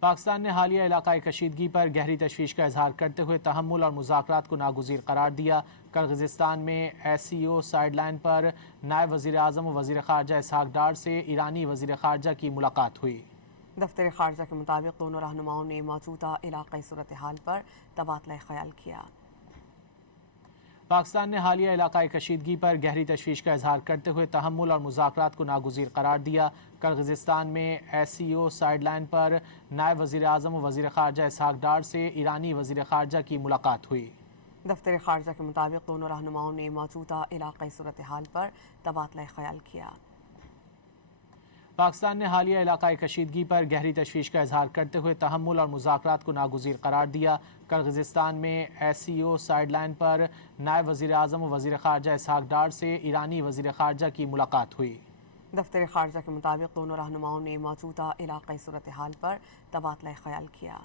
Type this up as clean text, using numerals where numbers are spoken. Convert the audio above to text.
پاکستان نے حالیہ علاقائی کشیدگی پر گہری تشویش کا اظہار کرتے ہوئے تحمل اور مذاکرات کو ناگزیر قرار دیا۔ کرغزستان میں ایس سی او سائیڈ لائن پر نائب وزیر اعظم و وزیر خارجہ اسحاق ڈار سے ایرانی وزیر خارجہ کی ملاقات ہوئی۔ دفتر خارجہ کے مطابق دونوں رہنماؤں نے موجودہ علاقائی صورتحال پر تبادلہ خیال کیا۔ پاکستان نے حالیہ علاقائی کشیدگی پر گہری تشویش کا اظہار کرتے ہوئے تحمل اور مذاکرات کو ناگزیر قرار دیا۔ کرغزستان میں ایس سی او سائیڈ لائن پر نائب وزیر اعظم و وزیر خارجہ اسحاق ڈار سے ایرانی وزیر خارجہ کی ملاقات ہوئی۔ دفتر خارجہ کے مطابق دونوں رہنماؤں نے موجودہ علاقائی صورتحال پر تبادلہ خیال کیا۔ پاکستان نے حالیہ علاقائی کشیدگی پر گہری تشویش کا اظہار کرتے ہوئے تحمل اور مذاکرات کو ناگزیر قرار دیا۔ کرغزستان میں ایس سی او سائیڈ لائن پر نائب وزیر اعظم و وزیر خارجہ اسحاق ڈار سے ایرانی وزیر خارجہ کی ملاقات ہوئی۔ دفتر خارجہ کے مطابق دونوں رہنماؤں نے موجودہ علاقائی صورتحال پر تبادلہ خیال کیا۔